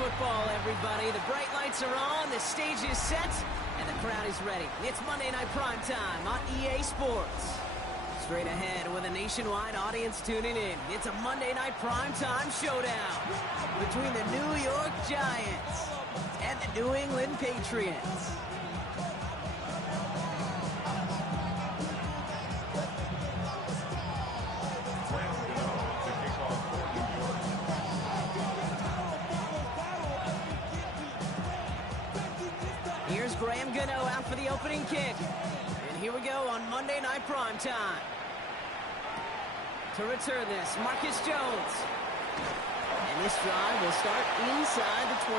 football, everybody. The bright lights are on, the stage is set, and the crowd is ready. It's Monday Night Primetime on EA Sports. Straight ahead with a nationwide audience tuning in. It's a Monday Night Primetime showdown between the New York Giants and the New England Patriots. Here's Graham Gano out for the opening kick. And here we go on Monday Night Primetime. To return this, Marcus Jones. And this drive will start inside the 25.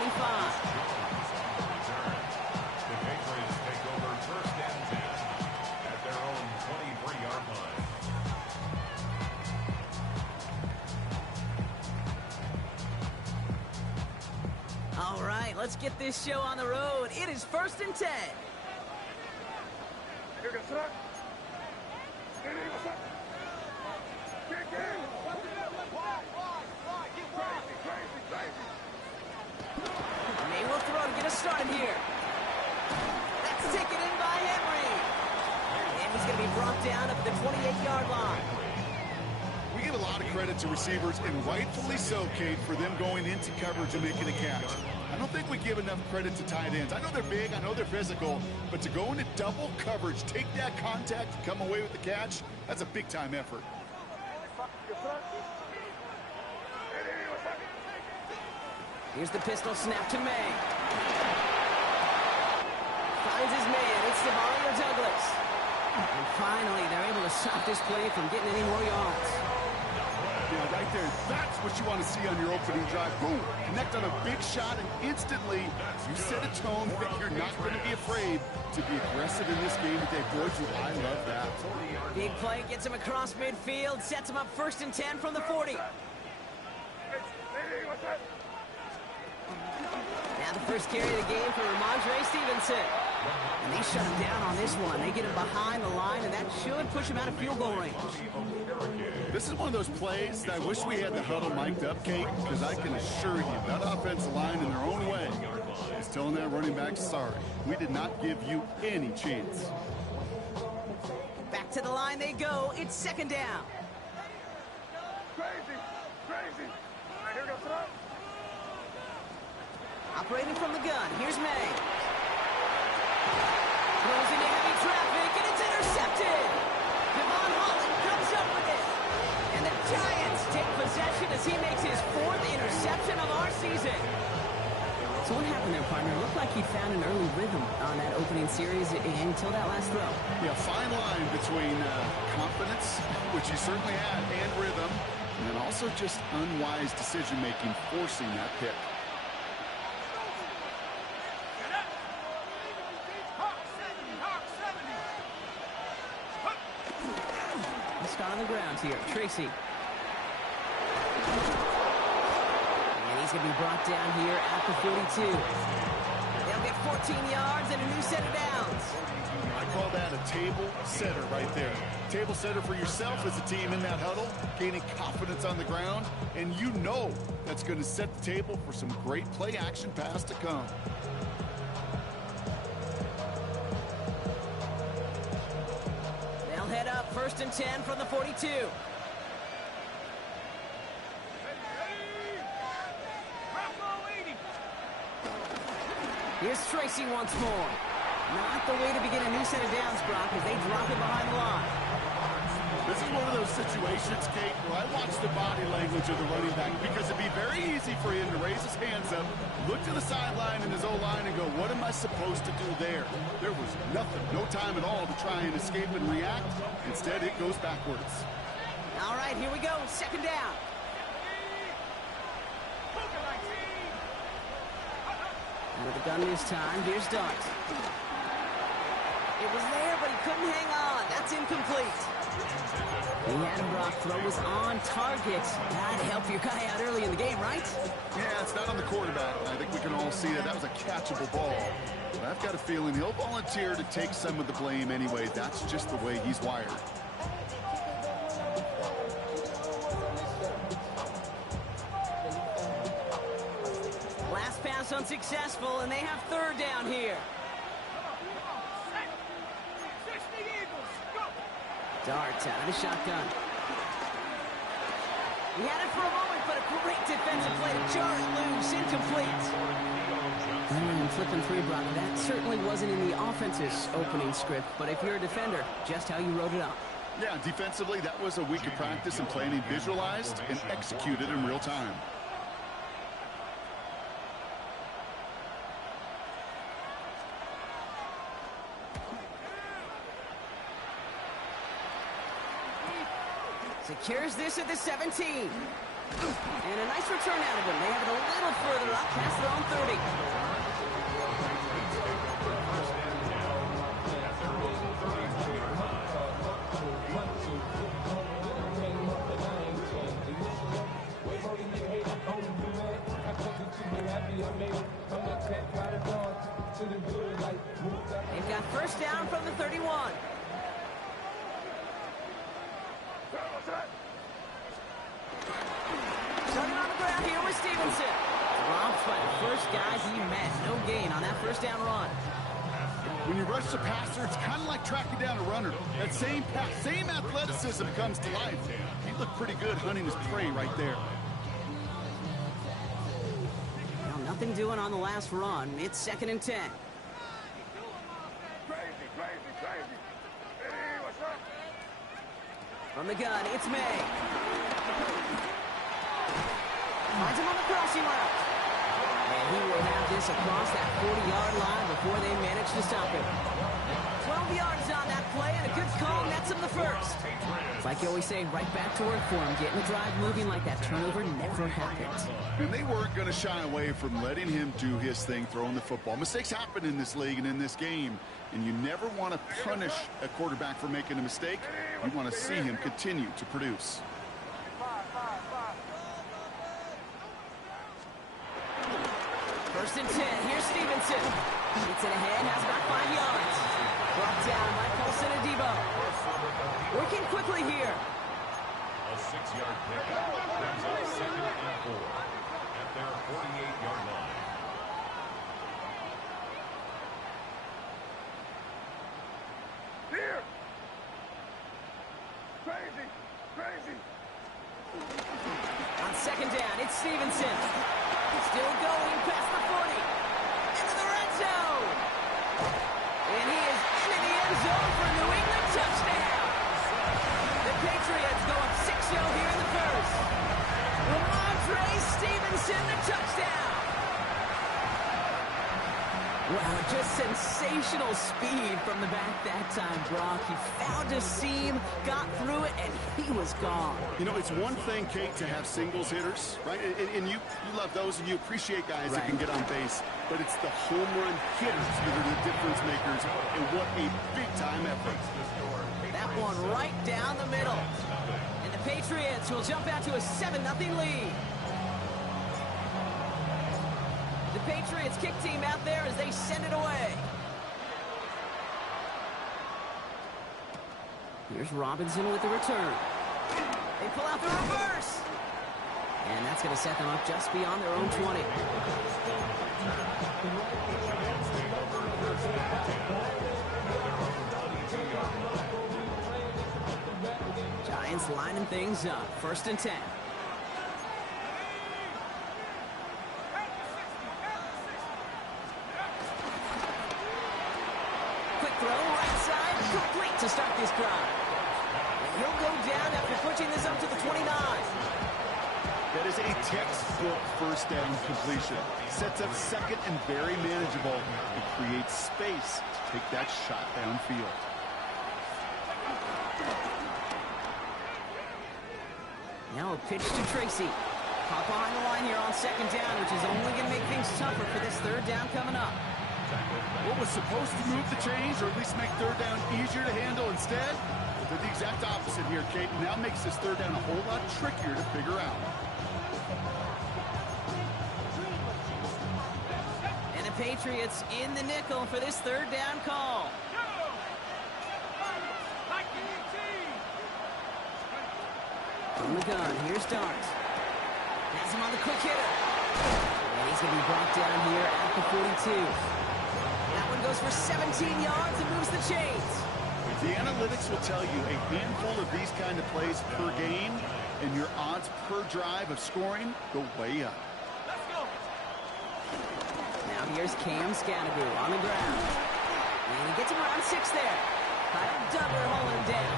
The Patriots take over first and 10 at their own 23-yard line. All right, let's get this show on the road. It is first and 10. May will throw to get us started here. That's taken in by Henry. And he's going to be brought down at the 28-yard line. We give a lot of credit to receivers, and rightfully so, Kate, for them going into coverage and making a catch. I don't think we give enough credit to tight ends. I know they're big, I know they're physical, but to go into double coverage, take that contact, come away with the catch, that's a big-time effort. Here's the pistol snap to May. Finds his man. It's Stavario Douglas. And finally, they're able to stop this play from getting any more yards. Yeah, right there. That's what you want to see on your opening drive. Boom. Connect on a big shot, and instantly you set a tone that you're not going to be afraid to be aggressive in this game today. Boy, do I love that. Big play gets him across midfield, sets him up first and 10 from the 40. Now the first carry of the game for Ramondre Stevenson. And they shut him down on this one. They get him behind the line, and that should push him out of field goal range. This is one of those plays that I wish we had the huddle mic'd up, Kate, because I can assure you that offensive line in their own way is telling that running back, sorry, we did not give you any chance. Back to the line they go. It's second down. Crazy. All right, here we go. Operating from the gun, here's May. Throws into heavy traffic, and it's intercepted. Devon Holland comes up with it. And the Giants take possession as he makes his fourth interception of our season. So what happened there, partner? It looked like he found an early rhythm on that opening series until that last throw. Yeah, fine line between confidence, which he certainly had, and rhythm, and then also just unwise decision-making, forcing that pick. On the ground here, Tracy. And he's going to be brought down here at the 42. They'll get 14 yards and a new set of downs. I call that a table setter right there. Table setter for yourself as a team in that huddle, gaining confidence on the ground, and you know that's going to set the table for some great play action pass to come. Head up, first and 10 from the 42. Here's Tracy once more. Not the way to begin a new set of downs, Brock, as they drop it behind the line. This is one of those situations, Kate, where I watch the body language of the running back, because it'd be very easy for him to raise his hands up, look to the sideline in his O-line and go, what am I supposed to do there? There was nothing, no time at all to try and escape and react. Instead, it goes backwards. All right, here we go, second down. Out of the gun this time, here's Dart. It was there, but he couldn't hang on. That's incomplete. He had him, Brock. Throw was on target. That'd help your guy out early in the game, right? Yeah, it's not on the quarterback. I think we can all see that was a catchable ball. But I've got a feeling he'll volunteer to take some of the blame anyway. That's just the way he's wired. Last pass unsuccessful, and they have third down here. Darts out of the shotgun. He had it for a moment, but a great defensive play to jar it loose. Incomplete. Flipping through, Brock, that certainly wasn't in the offense's opening script, but if you're a defender, just how you wrote it up. Yeah, defensively, that was a week of practice and planning visualized and executed in real time. Secures this at the 17. And a nice return out of him. They have it a little further up past their own 30. They've got first down from the 31. Starting on the ground here with Stevenson. Dropped by the first guy he met. No gain on that first down run. When you rush the passer, it's kind of like tracking down a runner. That same pass, same athleticism comes to life. He looked pretty good hunting his prey right there. Well, nothing doing on the last run. It's 2nd and 10. From the gun, it's May. Finds him on the crossing route. And he will have this across that 40-yard line before they manage to stop him. 12 yards on that play, and a good call nets him the first. It's like you always say, right back to work for him. Getting the drive moving like that turnover never happened. And they weren't going to shy away from letting him do his thing, throwing the football. Mistakes happen in this league and in this game, and you never want to punish a quarterback for making a mistake. You want to see him continue to produce. First and 10. Here's Stevenson. Gets it ahead, has about 5 yards. Brought down by Colson Adebo. Working quickly here. A 6-yard pickup brings up 2nd and 4 at their 48-yard line. Here! Crazy! Crazy! On 2nd down, it's Stevenson. Still going past the 40. Into the red zone. And he is into the end zone for a New England touchdown. The Patriots go up 6-0 here in the first. Ramondre Stevenson, the touchdown. Wow, just sensational speed from the back that time, Brock. He found a seam, got through it, and he was gone. You know, it's one thing, Kate, to have singles hitters, right? And you love those, and you appreciate guys that can get on base. But it's the home run hitters that are the difference makers, and what a big-time effort. That one right down the middle. And the Patriots will jump out to a 7-0 lead. The Patriots kick team out there as they send it away. Here's Robinson with the return. They pull out the reverse. And that's going to set them up just beyond their own 20. Giants lining things up. 1st and 10. Complete to start this drive. He'll go down after pushing this up to the 29. That is a textbook first down completion. Sets up 2nd and very manageable and creates space to take that shot downfield. Now a pitch to Tracy. Caught behind the line here on 2nd down, which is only going to make things tougher for this 3rd down coming up. What was supposed to move the chains, or at least make 3rd down easier to handle, instead did the exact opposite here, Kate. Now makes this 3rd down a whole lot trickier to figure out. And the Patriots in the nickel for this 3rd down call. From the gun, here's Dart. Has him on the quick hitter. And he's going to be brought down here at the 42. That one goes for 17 yards and moves the chains. The analytics will tell you a handful of these kind of plays per game, and your odds per drive of scoring go way up. Now here's Cam Scatteroo on the ground. And he gets him around 6 there. Kyle Duggar hauling him down.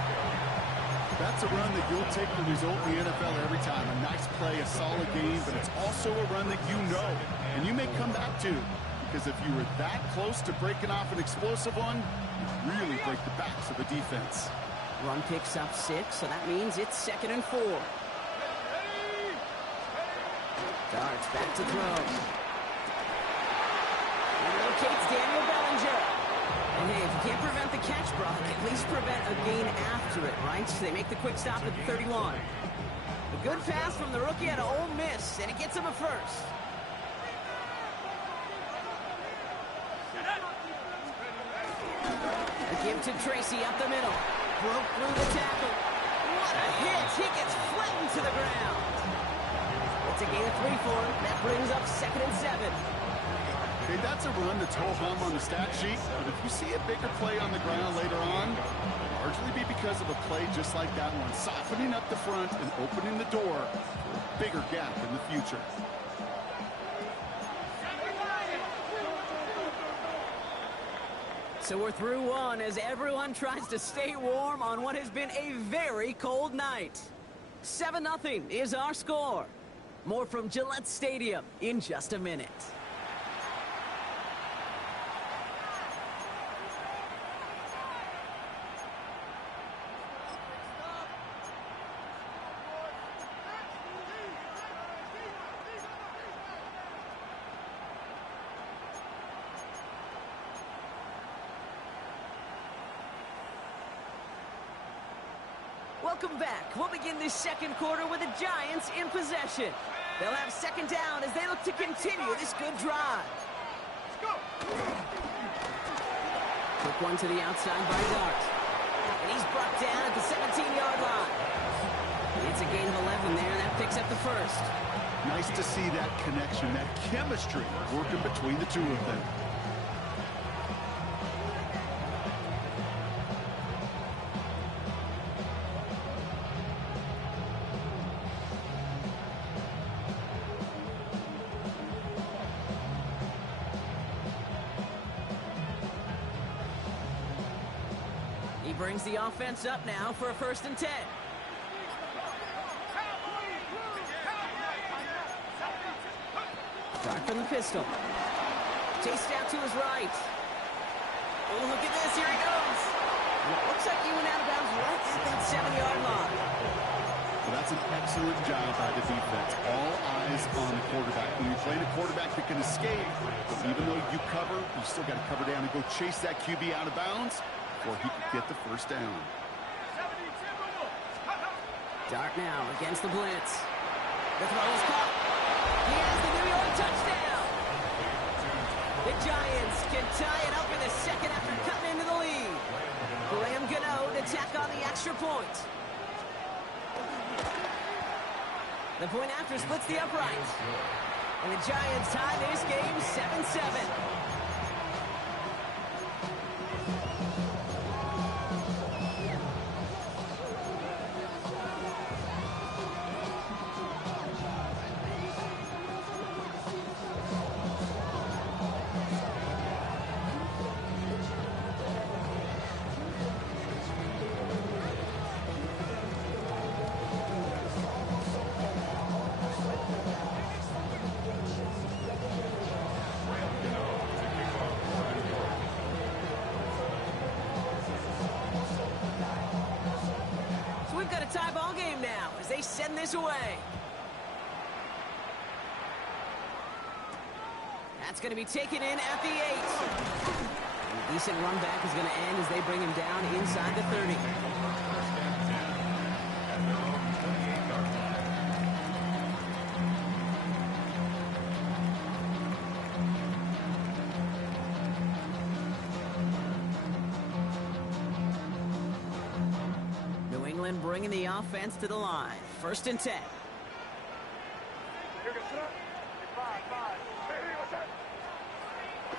That's a run that you'll take the result in the NFL every time. A nice play, a solid game, but it's also a run that you know and you may come back to. Because if you were that close to breaking off an explosive one, you really break the backs of the defense. Run picks up 6, so that means it's 2nd and 4. Darts back to throw. And locates Daniel Bellinger. And hey, if you can't prevent the catch, Brock, at least prevent a gain after it, right? So they make the quick stop at the 31. A good pass from the rookie out of Ole Miss, and it gets him a first. A give to Tracy up the middle. Broke through the tackle. What a hit! He gets flattened to the ground. It's a gain of 3 for him. That brings up 2nd and 7. Okay, that's a run that's ho-hum on the stat sheet, but if you see a bigger play on the ground later on, it'll largely be because of a play just like that one, softening up the front and opening the door for a bigger gap in the future. So we're through one as everyone tries to stay warm on what has been a very cold night. 7-0 is our score. More from Gillette Stadium in just a minute. Welcome back. We'll begin this second quarter with the Giants in possession. They'll have 2nd down as they look to continue this good drive. Quick one to the outside by Dart. And he's brought down at the 17-yard line. It's a gain of 11 there, and that picks up the first. Nice to see that connection, that chemistry working between the two of them. Brings the offense up now for a 1st and 10. Dart from the pistol. Chased out to his right. Oh, look at this. Here he goes. Looks like he went out of bounds right at that 7-yard line. Well, that's an excellent job by the defense. All eyes on the quarterback. When you're playing a quarterback that can escape, even though you cover, you still got to cover down and go chase that QB out of bounds, or he could get the 1st down. Dart now against the blitz. The throw is caught. He has the New York touchdown. The Giants can tie it up in the 2nd after cutting into the lead. Graham Gano to tack on the extra point. The point after splits the upright. And the Giants tie this game 7-7. Tie ball game now as they send this away. That's going to be taken in at the 8. And a decent run back is going to end as they bring him down inside the 30. Bringing the offense to the line. 1st and 10.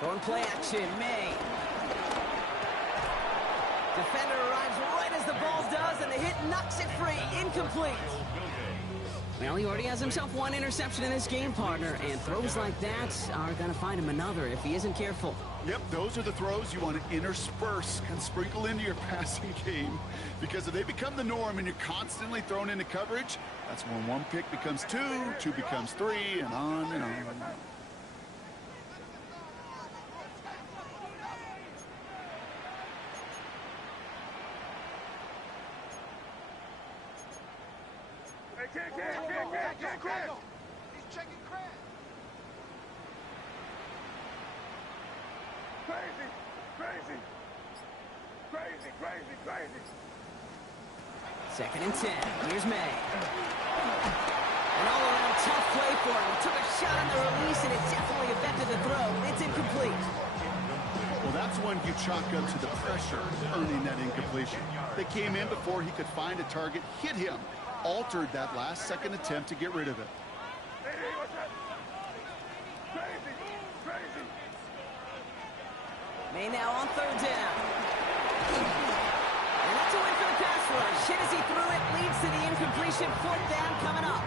On play action, May. Defender arrives right as the ball does, and the hit knocks it free. Incomplete. Well, he already has himself one interception in this game, partner, and throws like that are going to find him another if he isn't careful. Yep, those are the throws you want to intersperse and sprinkle into your passing game, because if they become the norm and you're constantly thrown into coverage, that's when one pick becomes two becomes three, and on and on and on. He's checking Craig. Crazy. Second and 10. Here's May. An all-around tough play for him. He took a shot on the release, and it definitely affected the throw. It's incomplete. Well, that's when you chalk up to the pressure earning that incompletion. They came in before he could find a target, hit him, altered that last-second attempt to get rid of it. May now on third down. And that's a win for the pass rush. Hit as he threw it, leads to the incompletion. Fourth down coming up.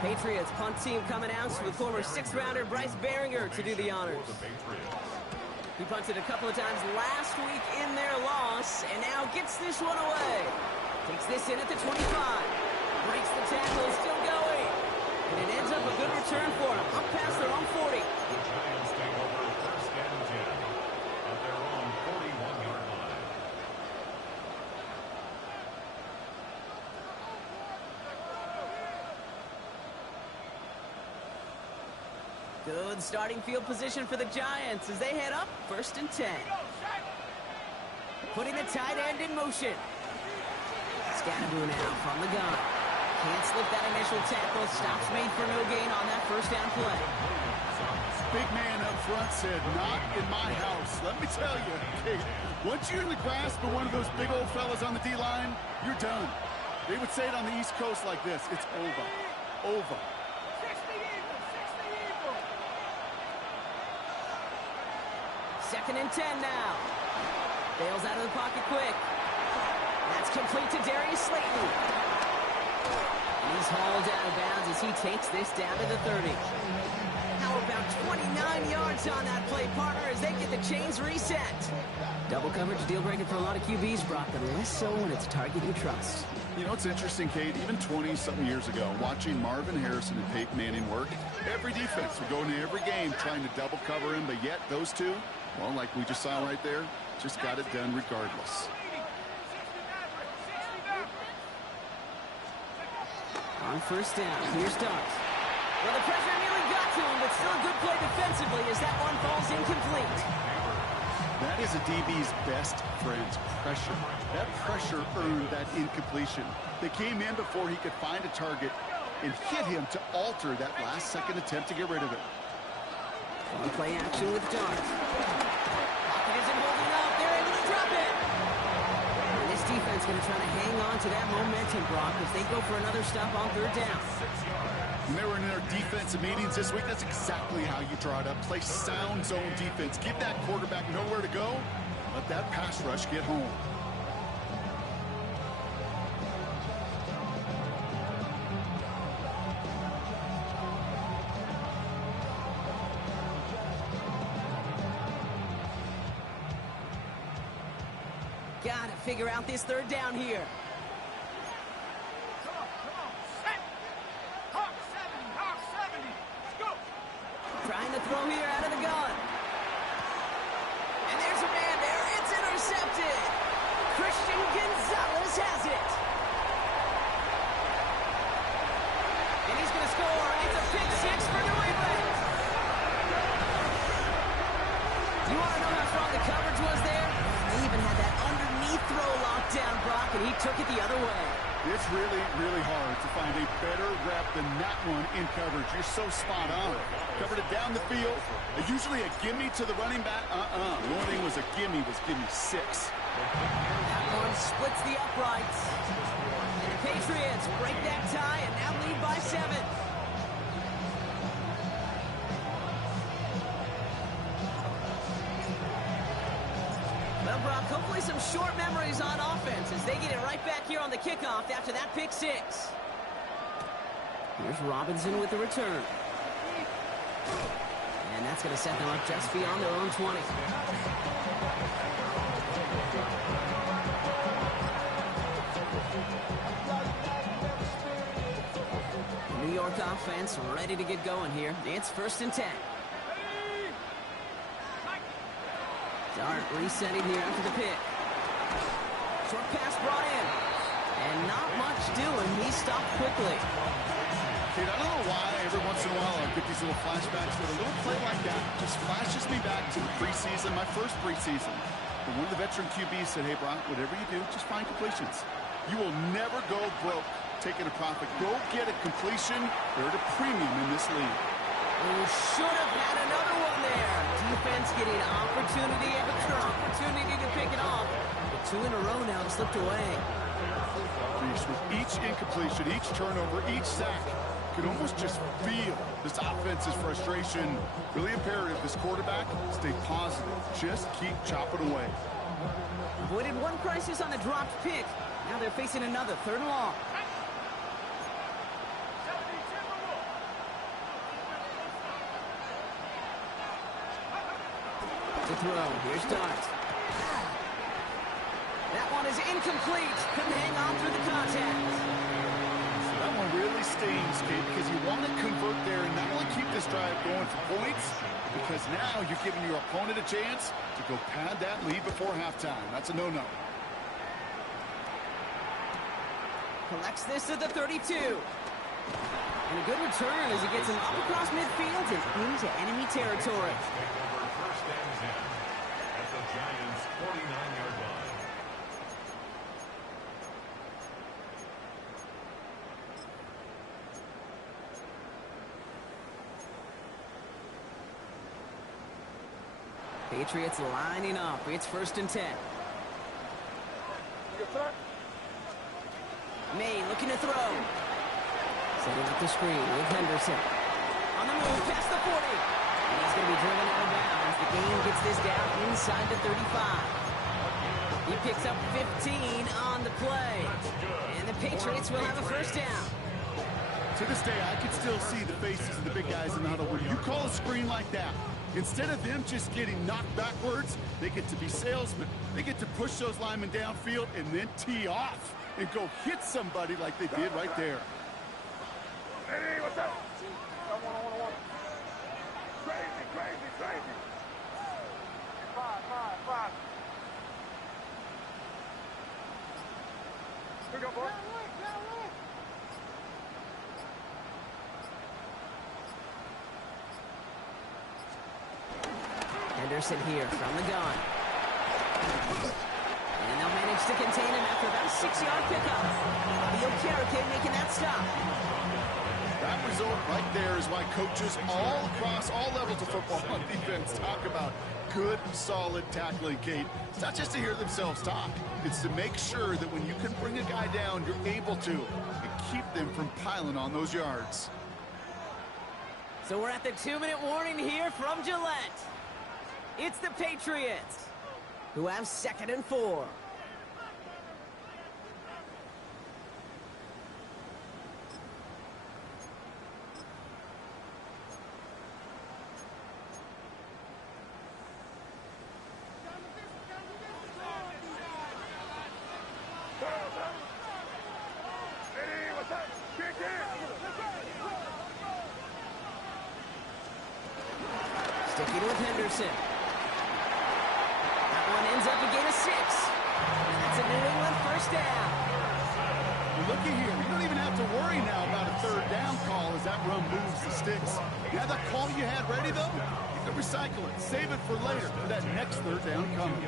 Patriots punt team coming out with former sixth-rounder Bryce Behringer to do the honors. He punted a couple of times last week in their loss, and now gets this one away. Takes this in at the 25. Breaks the tackle, is still going. And it ends up a good return for him. Up past their own 40. The Giants take over first and 10 at their own 41-yard line. Good starting field position for the Giants as they head up first and 10. Putting the tight end in motion. Scatteroo now from the gun. Can't slip that initial tackle. Stops made for no gain on that first down play. Big man up front said, "Not in my house." Let me tell you, hey, once you're in the grasp of one of those big old fellas on the D-line, you're done. They would say it on the East Coast like this: it's over. Over. Second and 10 now. Bails out of the pocket quick. That's complete to Darius Slayton. And he's hauled out of bounds as he takes this down to the 30. Now about 29 yards on that play, partner, as they get the chains reset. Double coverage deal breaker for a lot of QBs, Brock, but less so when it's a target you trust. You know, it's interesting, Kate, even 20-something years ago, watching Marvin Harrison and Peyton Manning work, every defense would go into every game trying to double cover him, but yet those two, well, like we just saw right there, just got it done regardless. On first down, here's Dart. Well, the pressure nearly got to him, but still a good play defensively as that one falls incomplete. That is a DB's best friend, pressure. That pressure earned that incompletion. They came in before he could find a target and hit him to alter that last-second attempt to get rid of it. On play action with Dart. Pocket isn't holding up. They're able to drop it. And this defense going to try to hang on to that momentum, Brock, as they go for another stop on third down. When they were in their defensive meetings this week, that's exactly how you draw it up. Play sound zone defense. Give that quarterback nowhere to go. Let that pass rush get home. Got to figure out this third down here. Trying to throw here out of the gun. And there's a man there. It's intercepted. Christian Gonzalez has it. And he's going to score. It's a pick six for New England. You want to know how strong the coverage was there? They even had that underneath throw locked down, Brock, and he took it the other way. It's really, really hard to find a better rep than that one in coverage. You're so spot on. Covered it down the field. Usually a gimme to the running back. The only thing was a gimme six. That one splits the uprights. And the Patriots break that tie and now lead by 7. Brock. Hopefully some short memories on offense as they get it right back here on the kickoff after that pick six. Here's Robinson with the return. And that's going to set them up just beyond their own 20. The New York offense ready to get going here. It's 1st and 10. Dart resetting here after the pick. Short pass brought in. And not much doing. He stopped quickly. Kate, I don't know why every once in a while I get these little flashbacks, but a little play like that just flashes me back to the preseason, my first preseason. And one of the veteran QBs said, hey, Brock, whatever you do, just find completions. You will never go broke taking a profit. Go get a completion. They're at a premium in this league. Who should have had another one there. Defense getting opportunity after opportunity to pick it off. But 2 in a row now slipped away. With each incompletion, each turnover, each sack, you can almost just feel this offense's frustration. Really imperative, this quarterback, stay positive. Just keep chopping away. Avoided one crisis on a dropped pick. Now they're facing another 3rd and long. To throw. Here's Dart. That one is incomplete. Couldn't hang on through the contact. That one really stings, Kate, because you want to convert there and not only keep this drive going for points, because now you're giving your opponent a chance to go pad that lead before halftime. That's a no-no. Collects this at the 32. And a good return as he gets him up across midfield and into enemy territory. First and 10 at the Giants' 49-yard line. Patriots lining up. It's 1st and 10. May looking to throw. Setting up the screen with Henderson. On the move past the 40. And he's going to be driven out of bounds. The game gets this down inside the 35. He picks up 15 on the play. And the Patriots will have a 1st down. To this day, I can still see the faces of the big guys in the huddle. When you call a screen like that, instead of them just getting knocked backwards, they get to be salesmen. They get to push those linemen downfield and then tee off and go hit somebody like they did right there. Hey, what's up? One. Crazy. 5. Here we go, boy. Henderson here from the gun. And they'll manage to contain him after about a 6-yard pickup. Fabio Carrick making that stop. That result right there is why coaches all across all levels of football on defense talk about good, solid tackling, Kate. It's not just to hear themselves talk. It's to make sure that when you can bring a guy down, you're able to and keep them from piling on those yards. So we're at the 2-minute warning here from Gillette. It's the Patriots who have 2nd and 4. Sticking with Henderson. That one ends up a gain of 6. And that's a New England 1st down. Looky here. You don't even have to worry now about a 3rd down call as that run moves the sticks. You have that call you had ready, though? You can recycle it. Save it for later for that next 3rd down coming.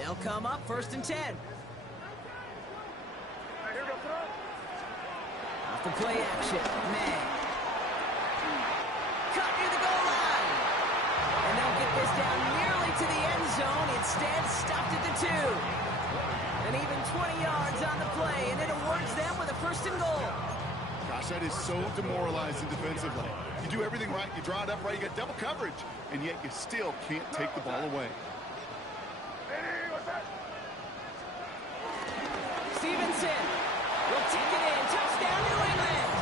They'll come up 1st and 10. Off the play action. May. Cut near the goal line. And they'll get this down nearly to the end zone. Instead, stopped at the 2. And even 20 yards on the play, and it awards them with a 1st and goal. Gosh, that is so demoralizing defensively. You do everything right, you draw it up right, you get double coverage, and yet you still can't take the ball away. Hey, what's that? Stevenson will take it in. Touchdown, New England.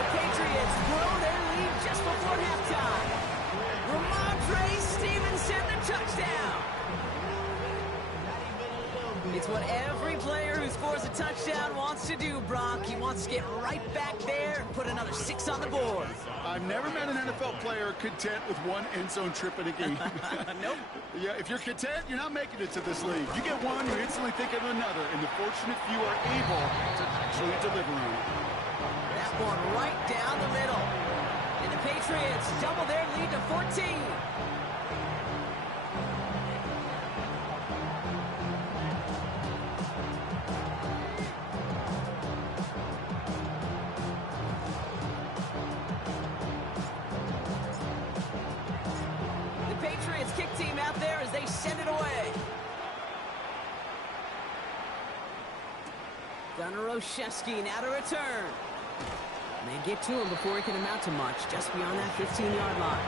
The Patriots blow their lead just before halftime. Ramondre Stevenson, the touchdown. It's what every player who scores a touchdown wants to do, Brock. He wants to get right back there and put another 6 on the board. I've never met an NFL player content with one end zone trip in a game. Nope. Yeah, if you're content, you're not making it to this league. You get one, you instantly think of another, and the fortunate few are able to actually deliver on it. That one right down the middle. And the Patriots double their lead to 14. Kick team out there as they send it away. Gunnar Olszewski now to return. And they get to him before he can amount to much, just beyond that 15-yard line.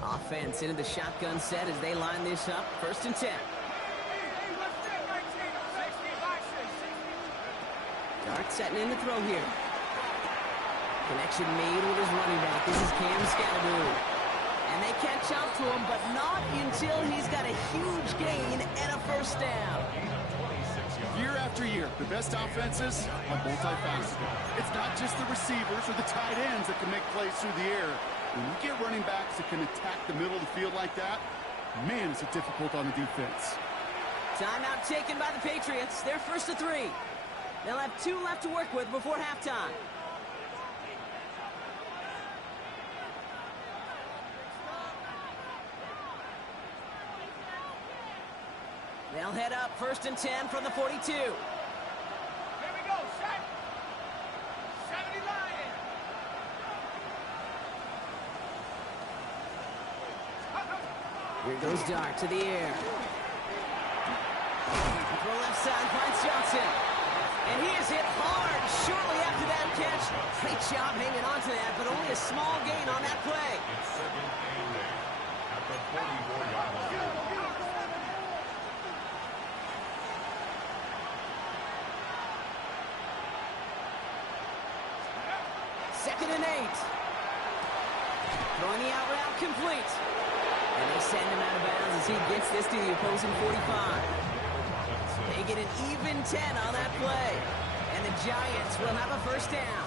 Offense into the shotgun set as they line this up. 1st and 10. Dart setting in the throw here. Connection made with his running back. This is Cam Scatterboo. And they catch up to him, but not until he's got a huge gain and a 1st down. Year after year, the best offenses are multifaceted. It's not just the receivers or the tight ends that can make plays through the air. When you get running backs that can attack the middle of the field like that, man, is it difficult on the defense. Timeout taken by the Patriots. They're 1st and 3. They'll have 2 left to work with before halftime. They'll head up 1st and 10 from the 42. Here we go, set. 70 Lions. Here goes Dart to the air. Throw left side finds Johnson. And he is hit hard shortly after that catch. Great job hanging on to that, but only a small gain on that play. It's 2nd and 8 at the 44-yard line. 2nd and 8. Throwing the out route complete. And they send him out of bounds as he gets this to the opposing 45. They get an even 10 on that play. And the Giants will have a 1st down.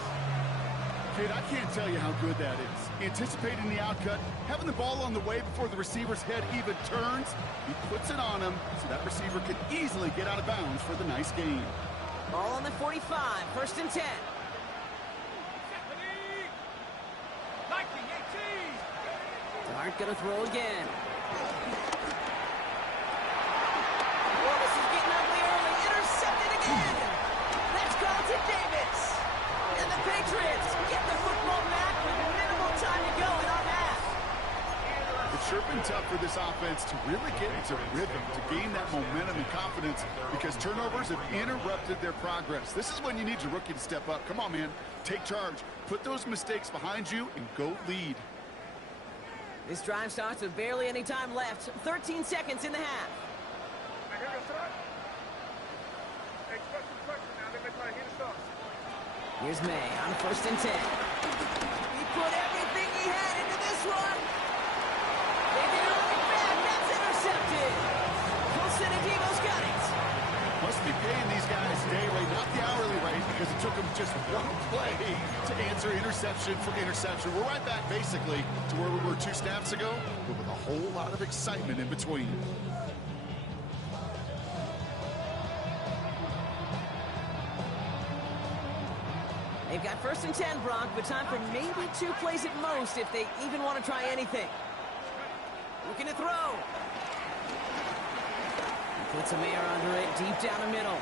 Kid, I can't tell you how good that is. Anticipating the outcut, having the ball on the way before the receiver's head even turns, he puts it on him so that receiver can easily get out of bounds for the nice gain. Ball on the 45, 1st and 10. Dart gonna throw again. Oh, this is getting ugly early. Intercepted again. That's Carlton Davis. And the Patriots get the football back with minimal time to go in our half. It's sure been tough for this offense to really get into rhythm, to gain that momentum and confidence, because turnovers have interrupted their progress. This is when you need your rookie to step up. Come on, man. Take charge. Put those mistakes behind you and go lead. This drive starts with barely any time left. 13 seconds in the half. Here's May on 1st and 10. He put everything he had into this one. They did it right back. That's intercepted. Wilson and Devo's got it. Must be paying these guys day rate, not the hourly rate, because it took them just one play to answer interception for interception. We're right back, basically, to where we were 2 snaps ago, but with a whole lot of excitement in between. They've got 1st and 10, Brock, but time for maybe 2 plays at most if they even want to try anything. Looking to throw. Puts some air under it, deep down the middle.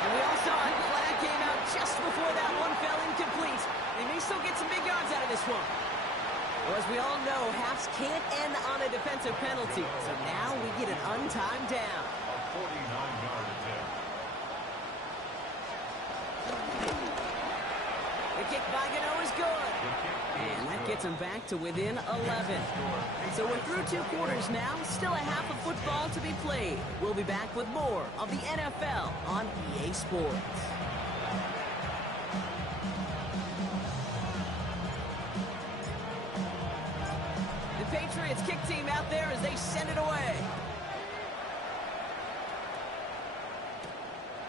And we all saw it. Flag came out just before that one fell incomplete. They may still get some big yards out of this one. Well, as we all know, halves can't end on a defensive penalty. So now we get an untimed down. A 49-yard attempt. The kick by Gano is good. And that gets them back to within 11. So we're through 2 quarters now. Still a half of football to be played. We'll be back with more of the NFL on EA Sports. The Patriots kick team out there as they send it away.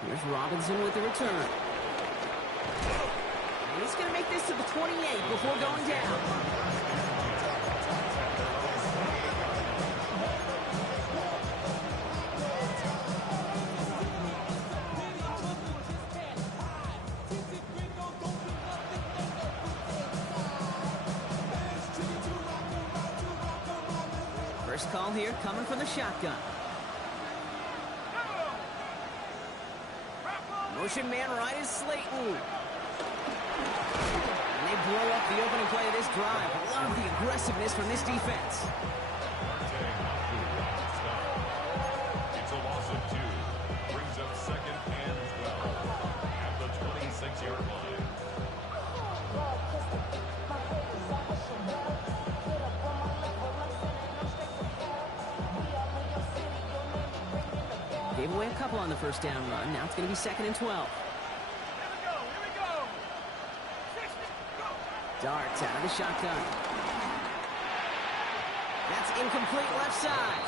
Here's Robinson with the return. He's going to make this to the 28 before going down. First call here coming from the shotgun. Motion man right is Slayton. And they blow up the opening play of this drive. Love the aggressiveness from this defense. It's a loss of 2. Brings up 2nd and 12 at the 26-yard line. Gave away a couple on the first down run. Now it's going to be 2nd and 12. Darts out of the shotgun. That's incomplete left side.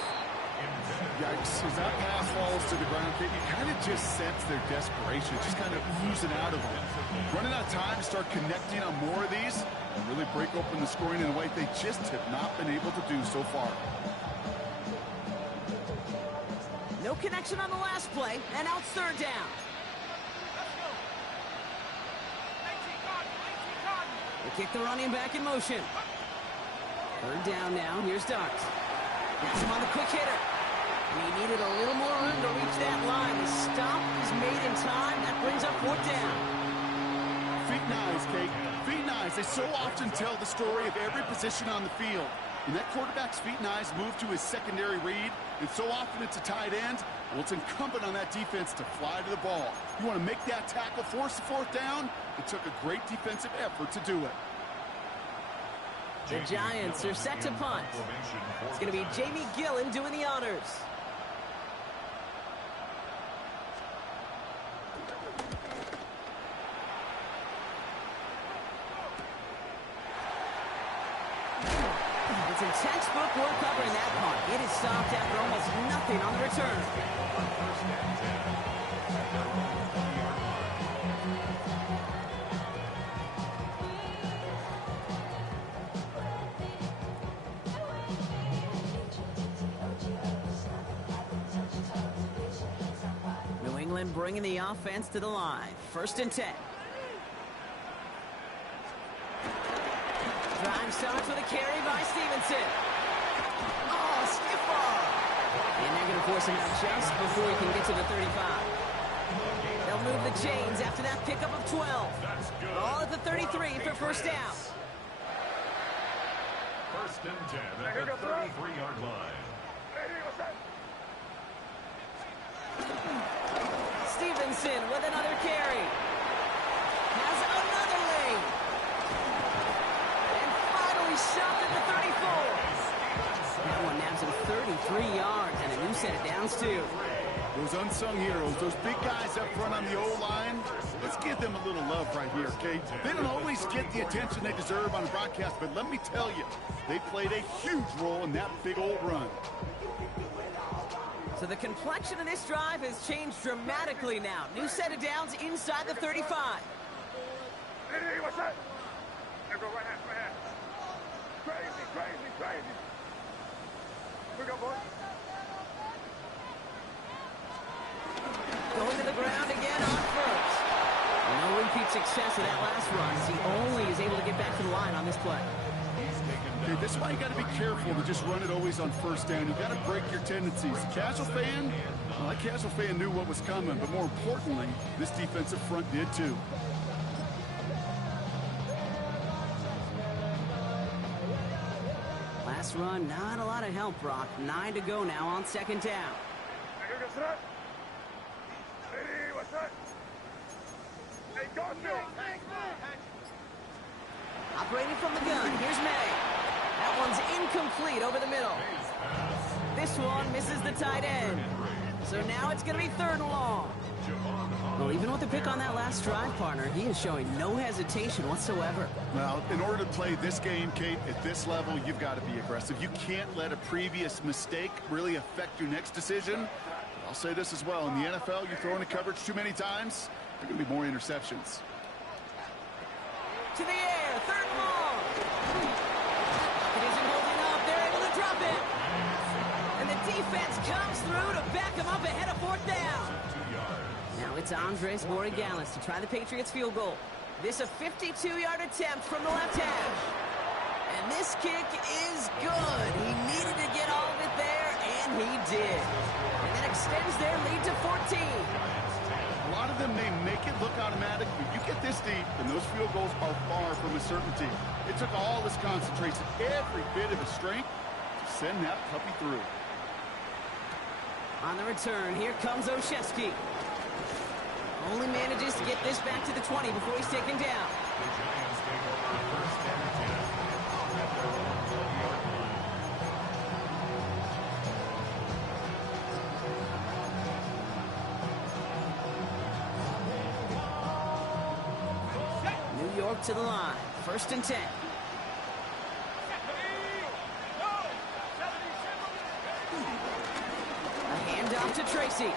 Yikes, as that pass falls to the ground, you kind of just sense their desperation, just kind of oozing out of them. Running out of time to start connecting on more of these and really break open the scoring in a way they just have not been able to do so far. No connection on the last play, and now it's 3rd down. They kick the running back in motion. 3rd down now. Here's Darts. That's him on the quick hitter. And he needed a little more room to reach that line. The stop is made in time. That brings up 4th down. Feet and eyes, Kate. Feet and eyes. They so often tell the story of every position on the field. When that quarterback's feet and eyes move to his secondary read, and so often it's a tight end, well, it's incumbent on that defense to fly to the ball. You want to make that tackle, force the 4th down? It took a great defensive effort to do it. The Giants are set to punt. It's going to be Jamie Gillen doing the honors. It's a textbook work covering that punt. It is stopped after almost nothing on the return. New England bringing the offense to the line. 1st and 10. Drive starts with a carry by Stevenson. Oh, stiff ball. And they're going to force him out just before he can get to the 35. They'll move the chains after that pickup of 12. All at the 33 for 1st down. 1st and 10 at the 33-yard line. Stevenson with another carry. Has another lane. Shot at the 34. That one nabs him 33 yards and a new set of downs, too. Those unsung heroes, those big guys up front on the O-line, let's give them a little love right here, okay? They don't always get the attention they deserve on the broadcast, but let me tell you, they played a huge role in that big old run. So the complexion of this drive has changed dramatically now. New set of downs inside the 35. Hey, what's that? Here, go right hand, right hand. Crazy, crazy, crazy. Here we go, boy. Going to the ground again on 1st. No repeat success of that last run as he only is able to get back to the line on this play. He's taken Okay, this is why you got to be careful to just run it always on first down. You got to break your tendencies. Casual fan, well, that casual fan knew what was coming, but more importantly, this defensive front did too. Last run, not a lot of help, Brock. 9 to go now on second down. Operating from the gun, here's May. That one's incomplete over the middle. This one misses the tight end. So now it's going to be 3rd and long. Well, even with the pick on that last drive, partner, he is showing no hesitation whatsoever. Well, in order to play this game, Kate, at this level, you've got to be aggressive. You can't let a previous mistake really affect your next decision. I'll say this as well. In the NFL, you throw into coverage too many times, there are going to be more interceptions. To the air, 3rd and long. It isn't holding up. They're able to drop it. And the defense comes through to back him up ahead of 4th down. Now it's Andres Borregales to try the Patriots field goal. This a 52-yard attempt from the left hash. And this kick is good. He needed to get all of it there, and he did. And that extends their lead to 14. A lot of them may make it look automatic, but you get this deep, and those field goals are far from a certainty. It took all his concentration, every bit of his strength, to send that puppy through. On the return, here comes Olszewski. Only manages to get this back to the 20 before he's taken down. The Giants take over 1st and 10 at their own 20-yard line. New York to the line. 1st and 10. A handoff to Tracy.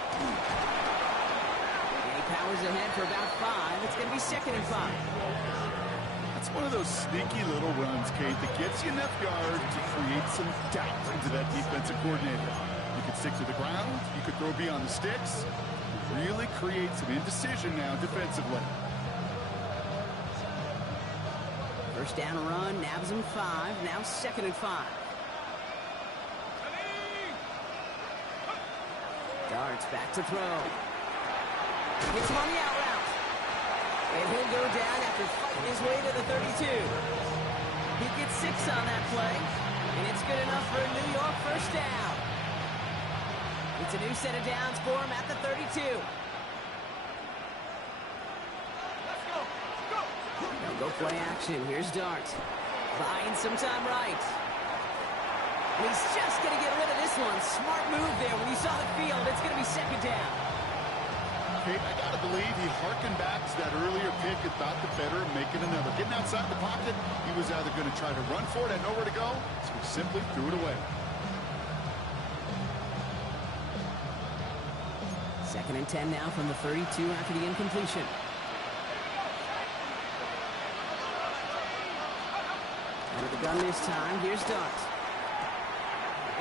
Powers ahead for about 5. It's going to be 2nd and 5. That's one of those sneaky little runs, Kate, that gets you enough yards to create some doubt into that defensive coordinator. You could stick to the ground. You could throw beyond the sticks. Really create some indecision now defensively. 1st down run, nabs him 5. Now 2nd and 5. Darts back to throw. Gets him on the out route. And he'll go down after fighting his way to the 32. He gets 6 on that play. And it's good enough for a New York 1st down. It's a new set of downs for him at the 32. Now go play action. Here's Dart. Buying some time right. And he's just going to get rid of this one. Smart move there. When you saw the field, it's going to be 2nd down. I got to believe he harkened back to that earlier pick and thought the better of making another. Getting outside the pocket, he was either going to try to run for it and nowhere to go, so he simply threw it away. 2nd and 10 now from the 32 after the incompletion. Out of the gun this time, here's Dart.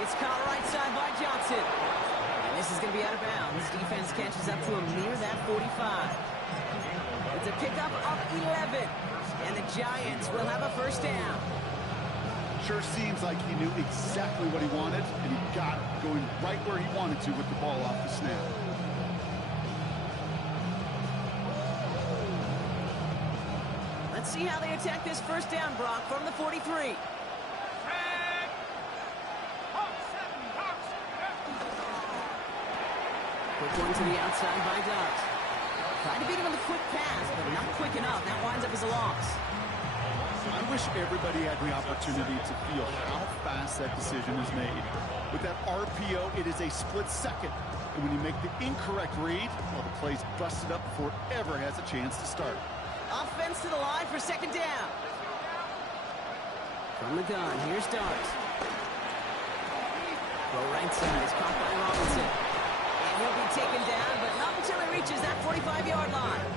It's caught right side by Johnson. This is going to be out of bounds. Defense catches up to him near that 45. It's a pickup of 11. And the Giants will have a 1st down. Sure seems like he knew exactly what he wanted, and he got it going right where he wanted to with the ball off the snap. Let's see how they attack this 1st down, Brock, from the 43. Quick one to the outside by Dart. Tried to beat him with a quick pass, but not quick enough. That winds up as a loss. I wish everybody had the opportunity to feel how fast that decision is made. With that RPO, it is a split second. And when you make the incorrect read, well, the play's busted up before it ever has a chance to start. Offense to the line for 2nd down. From the gun, here's Dart. Throw right side is caught by Robinson. He'll be taken down, but not until he reaches that 45-yard line.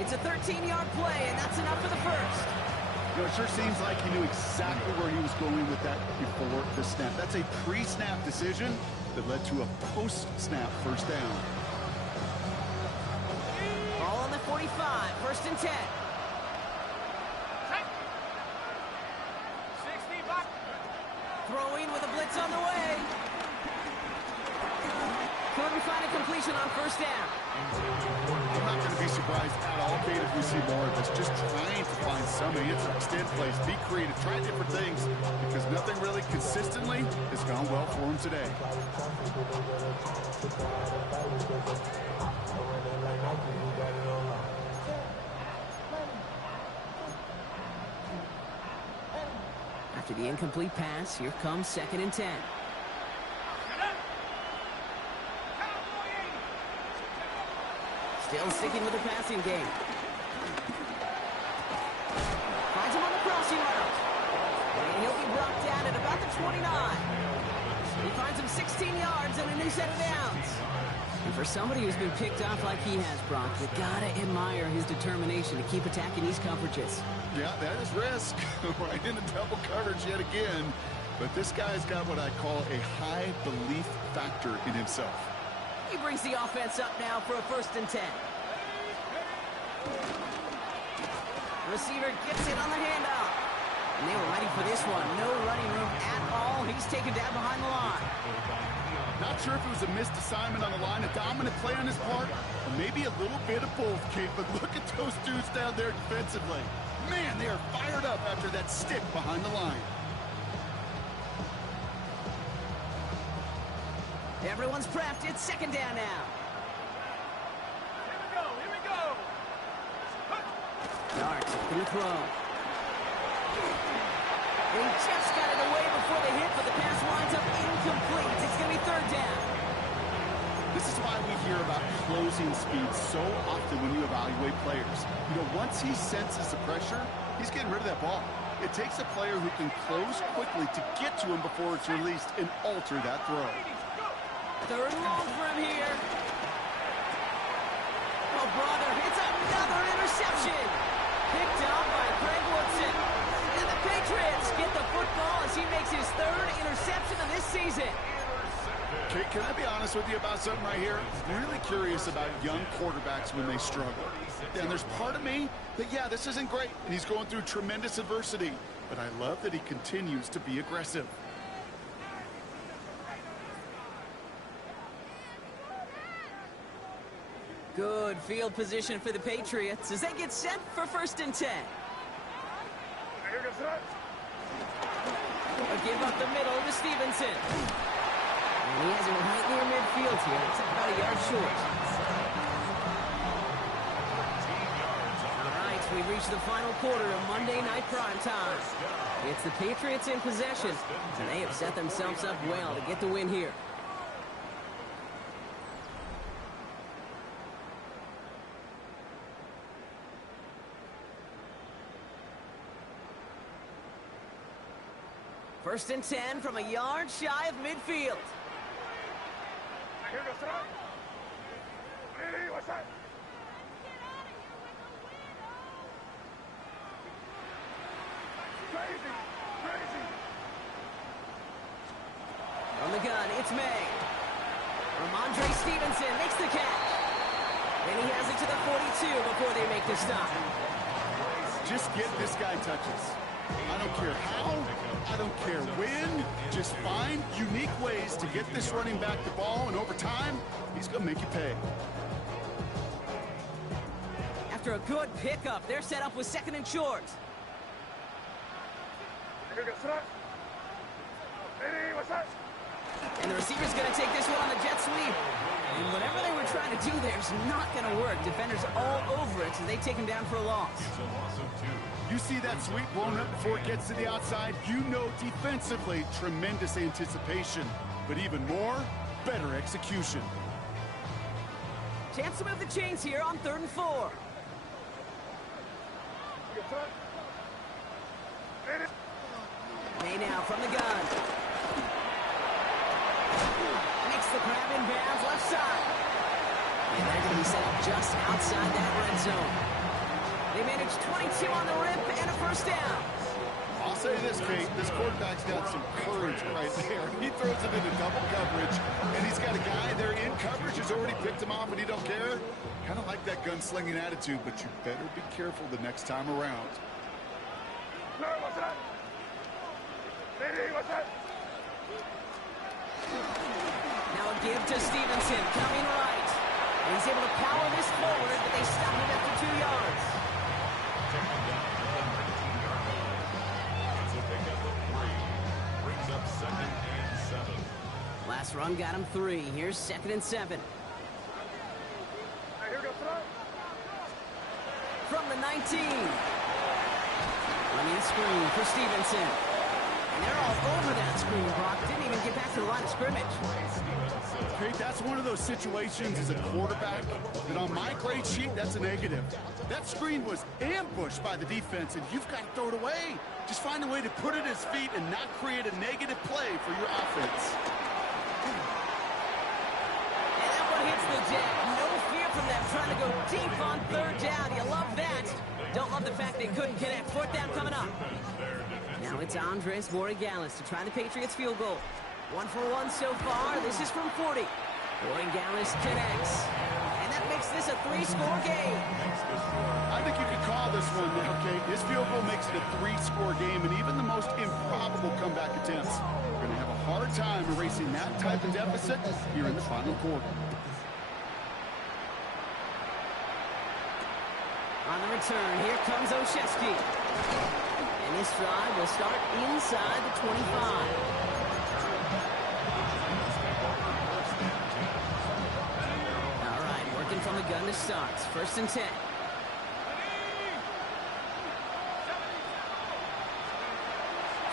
It's a 13-yard play, and that's enough for the 1st. You know, it sure seems like he knew exactly where he was going with that before the snap. That's a pre-snap decision that led to a post-snap 1st down. Ball on the 45, 1st and 10. 65. throwing with a blitz on the way. Couldn't find a completion on first down. I'm not going to be surprised at all, Kate, if we see more of this. Just trying to find some answer, extend plays, be creative, try different things, because nothing really consistently has gone well for him today. After the incomplete pass, here comes 2nd and 10. Still sticking with the passing game. Finds him on the crossing route. And he'll be brought down at about the 29. He finds him 16 yards and a new set of downs. And for somebody who's been picked off like he has, Brock, you gotta admire his determination to keep attacking these coverages. Yeah, that is risk. Right into double coverage yet again. But this guy's got what I call a high belief factor in himself. He brings the offense up now for a 1st and 10. Receiver gets it on the handoff. And they were ready for this one. No running room at all. He's taken down behind the line. Not sure if it was a missed assignment on the line, a dominant play on his part, or maybe a little bit of both, Kate. But look at those dudes down there defensively. Man, they are fired up after that stick behind the line. Everyone's prepped. It's 2nd down now. Here we go. Darts in the throw. He just got it away before the hit, but the pass winds up incomplete. It's going to be 3rd down. This is why we hear about closing speed so often when you evaluate players. You know, once he senses the pressure, he's getting rid of that ball. It takes a player who can close quickly to get to him before it's released and alter that throw. 3rd and long for him here. Oh, brother, it's another interception. Picked up by Greg Woodson. And the Patriots get the football as he makes his 3rd interception of this season. Okay, can I be honest with you about something right here? Really curious about young quarterbacks when they struggle. And there's part of me that, yeah, this isn't great, and he's going through tremendous adversity. But I love that he continues to be aggressive. Good field position for the Patriots as they get set for 1st and 10. Here goes that. A give up the middle to Stevenson. And he has it right near midfield here. It's about a yard short. All right, we've reached the final quarter of Monday Night Prime Time. It's the Patriots in possession, and they have set themselves up well to get the win here. First and 10 from a yard shy of midfield. Here goes that. Hey, what's that? Crazy. From the gun, it's May. Ramondre Stevenson makes the catch. And he has it to the 42 before they make the stop. Just get this guy touches. I don't care how, I don't care when. Just find unique ways to get this running back the ball, and over time, he's going to make you pay. After a good pickup, they're set up with 2nd and short. Here goes that. Hey, what's that? And the receiver's going to take this one on the jet sweep. And whatever they were trying to do there is not going to work. Defenders all over it, so they take him down for a loss. It's a loss of 2. You see that sweep blown up before it gets to the outside, you know defensively, tremendous anticipation. But even more, better execution. Chance to move the chains here on 3rd and 4. May now from the gun. Makes the grab in bounds left side. And they're going to be set up just outside that red zone. They managed 22 on the rip and a 1st down. I'll say this, Kate, this quarterback's got some courage right there. He throws it into double coverage, and he's got a guy there in coverage who's already picked him off, and he don't care. Kind of like that gunslinging attitude, but you better be careful the next time around. No, what's that? Hey, what's that? Now a give to Stevenson, coming right. And he's able to power this forward, but they stop him after 2 yards. Taken down at the 19-yard line. It's a pickup of 3. Brings up 2nd and 7. Last run got him 3. Here's 2nd and 7. Hey, here goes throw. From the 19. Running a screen for Stevenson. And they're all over that screen, Brock. Didn't even get back to the line of scrimmage. Okay, that's one of those situations as a quarterback that on my grade sheet, that's a negative. That screen was ambushed by the defense, and you've got to throw it away. Just find a way to put it at his feet and not create a negative play for your offense. And that one hits the deck. No fear from them trying to go deep on 3rd down. You love that. Don't love the fact they couldn't connect. 4th down coming up. Now it's Andres Borregales to try the Patriots field goal. 1 for 1 so far. This is from 40. Borregales connects. And that makes this a 3-score game. I think you could call this one, okay? This field goal makes it a 3-score game, and even the most improbable comeback attempts are going to have a hard time erasing that type of deficit here in the final quarter. On the return, here comes Olszewski. And this drive will start inside the 25. From the gun to start. 1st and 10.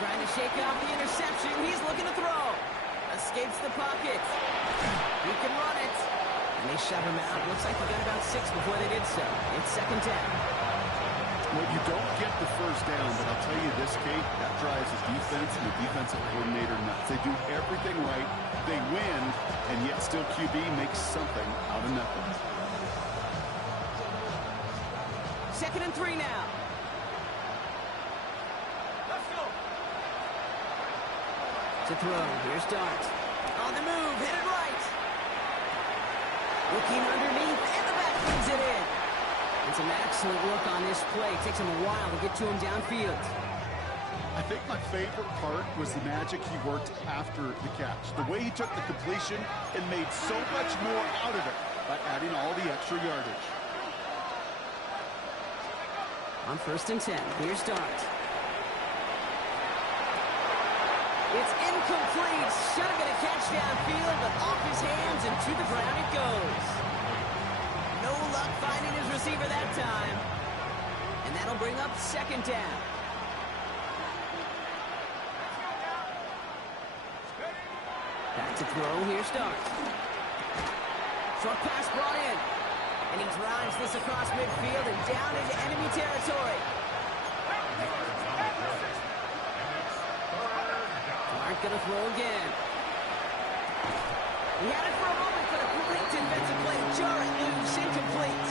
Trying to shake off the interception. He's looking to throw. Escapes the pocket. He can run it. And they shove him out. Looks like he got about 6 before they did so. It's 2nd down. Well, you don't get the 1st down, but I'll tell you this, Kate, that drives his defense and the defensive coordinator nuts. They do everything right. They win, and yet still QB makes something out of nothing. 2nd and 3 now. Let's go. To throw. Here's Dart. On the move. Hit it right. Looking underneath, and the back brings it in. It's an excellent look on this play. It takes him a while to get to him downfield. I think my favorite part was the magic he worked after the catch. The way he took the completion and made so much more out of it by adding all the extra yardage. On 1st and 10, here's Dart. It's incomplete. Should have been a catch downfield, but off his hands and to the ground it goes. No luck finding his receiver that time. And that'll bring up 2nd down. Back to throw, here's Dart. Short pass brought in. And he drives this across midfield and down into enemy territory. Clark gonna throw again. He had it for a moment, but a great defensive play to jar it loose, incomplete.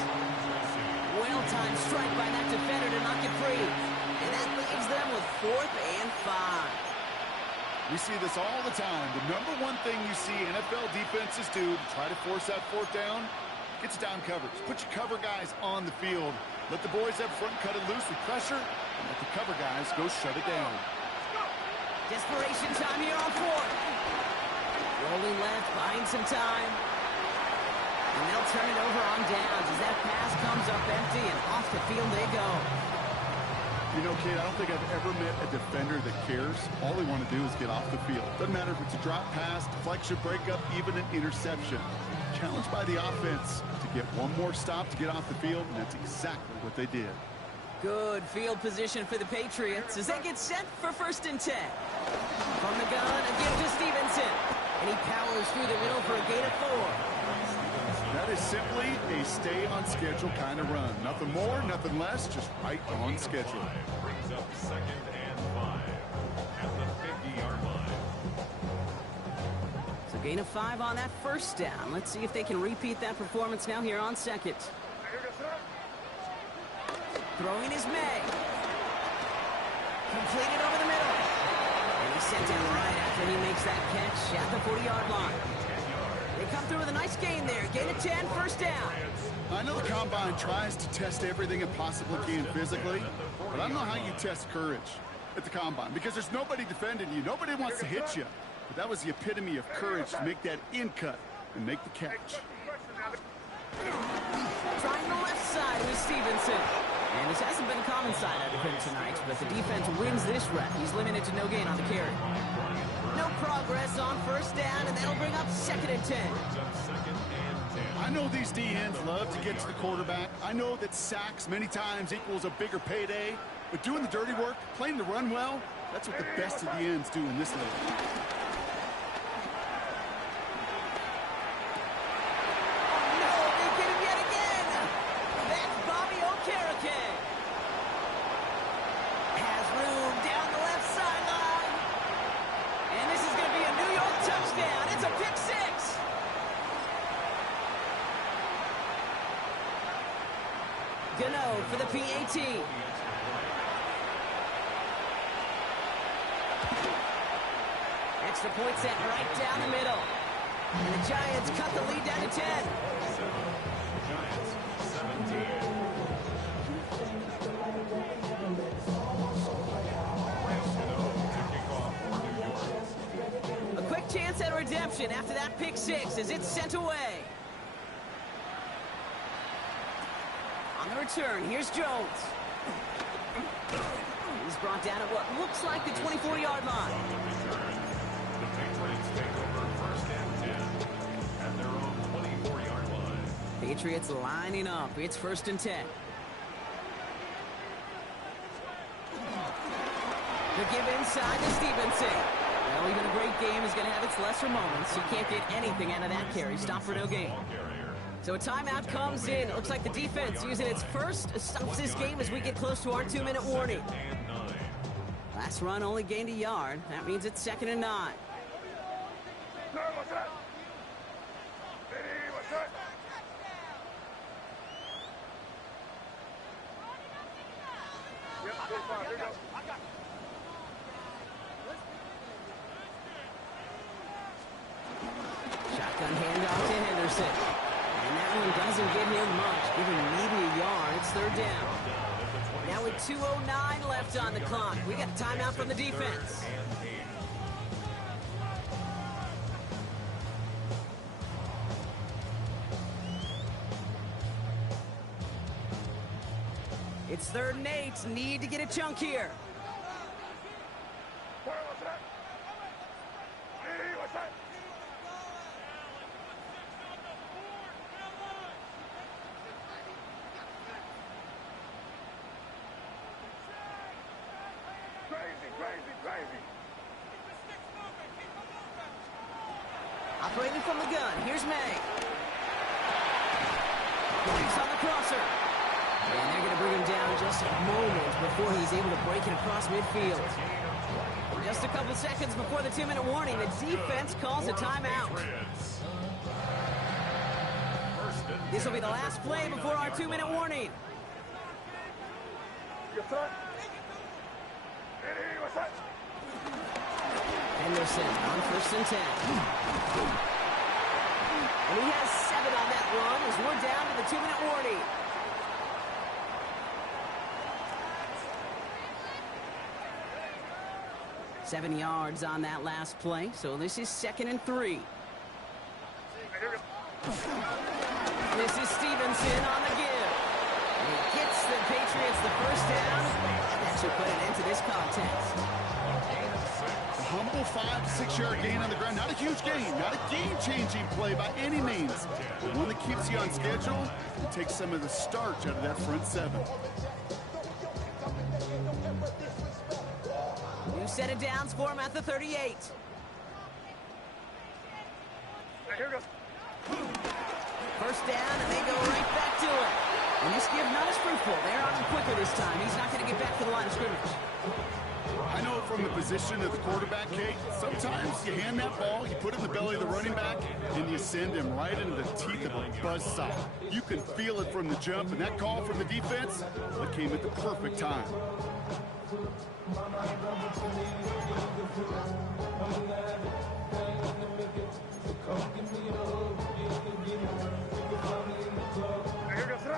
Well-timed strike by that defender to knock it free. And that leaves them with 4th and 5. We see this all the time. The number one thing you see NFL defenses do to try to force that 4th down, it's down coverage. Put your cover guys on the field. Let the boys up front cut it loose with pressure, and let the cover guys go shut it down. Desperation time here on 4th. Rolling left, buying some time. And they'll turn it over on downs as that pass comes up empty, and off the field they go. You know, Kate, I don't think I've ever met a defender that cares. All they want to do is get off the field. Doesn't matter if it's a drop pass, deflection, breakup, even an interception. Challenged by the offense to get one more stop to get off the field, and that's exactly what they did. Good field position for the Patriots as they get set for 1st and 10. From the gun, a give to Stevenson. And he powers through the middle for a gain of 4. That is simply a stay-on-schedule kind of run. Nothing more, nothing less, just right on schedule. Brings up 2nd and 5 at the 50-yard line. So gain of 5 on that 1st down. Let's see if they can repeat that performance now here on 2nd. Here goes throw. Throwing is May. Completed over the middle. And he's sent down right after he makes that catch at the 40-yard line. They come through with a nice gain there. Gain of 10, 1st down. I know the Combine tries to test everything it possibly can physically, but I don't know how you test courage at the Combine because there's nobody defending you. Nobody wants to hit you. but that was the epitome of courage to make that in cut and make the catch. Trying the left side with Stevenson. And this hasn't been a common side out of him tonight, but the defense wins this rep. He's limited to no gain on the carry. No progress on first down, and that'll bring up 2nd and 10. I know these D-ends love to get to the quarterback. I know that sacks many times equals a bigger payday, but doing the dirty work, playing the run well, that's what the best of the ends do in this league. For the PAT. Extra point set right down the middle. And the Giants cut the lead down to 10. Giants 17. A quick chance at redemption after that pick 6 as it's sent away. On the return, here's Jones. He's brought down at what looks like the 24-yard line. The Patriots take over 1st and 10 at their own 24-yard line. Patriots lining up. It's 1st and 10. The give inside to Stevenson. Well, even a great game is going to have its lesser moments. You can't get anything out of that carry. Stop for no gain. So a timeout comes in. It looks like the defense using its first stops this game as we get close to our 2-minute warning. Last run only gained a yard. That means it's 2nd and 9. Shotgun handoff to Henderson. And that one doesn't get him much, giving maybe a yard. It's 3rd down. Now with 2:09 left on the clock, we got a timeout from the defense. It's 3rd and 8. Need to get a chunk here. Operating from the gun, here's May. He's on the crosser. And they're going to bring him down just a moment before he's able to break it across midfield. Just a couple seconds before the 2-minute warning, the defense calls a timeout. This will be the last play before our 2-minute warning. Henderson on 1st and 10. And he has 7 on that run as we're down to the 2-minute warning. Seven yards on that last play, so this is 2nd and 3. This is Stevenson on the give. And he gets the Patriots the 1st down. That should put an end to this contest. A humble 5 to 6 yard gain on the ground. Not a huge gain, not a game-changing play by any means, but one that keeps you on schedule and takes some of the starch out of that front 7. New set of downs for him at the 38. First down, and they go right back to it. And this give not as fruitful. They're on him quicker this time. He's not going to get back to the line of scrimmage. I know from the position of the quarterback, Kate, sometimes you hand that ball, you put it in the belly of the running back, and you send him right into the teeth of a buzzsaw. You can feel it from the jump, and that call from the defense, that came at the perfect time.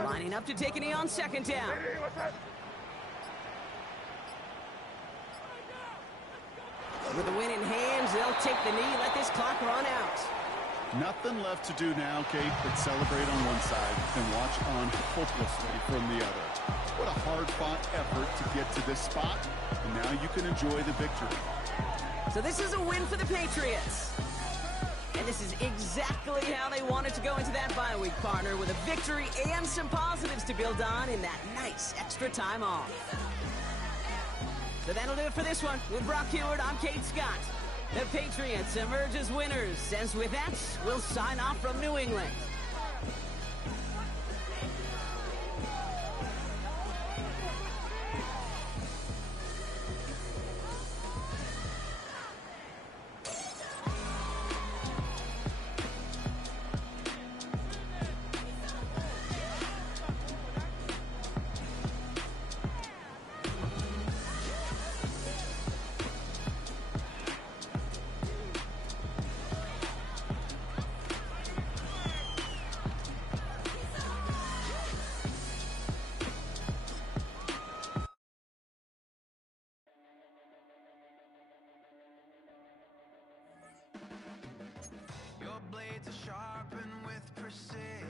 Lining up to take a knee on 2nd down. With the win in hands, they'll won't take the knee. Let this clock run out. Nothing left to do now, Kate, but celebrate on one side and watch on hopelessly from the other. What a hard-fought effort to get to this spot, and now you can enjoy the victory. So this is a win for the Patriots. And this is exactly how they wanted to go into that bye week, partner, with a victory and some positives to build on in that nice extra time off. So that'll do it for this one. With Brock Heward, I'm Kate Scott. The Patriots emerge as winners. As with that, we'll sign off from New England. Your blades are sharpened with precision.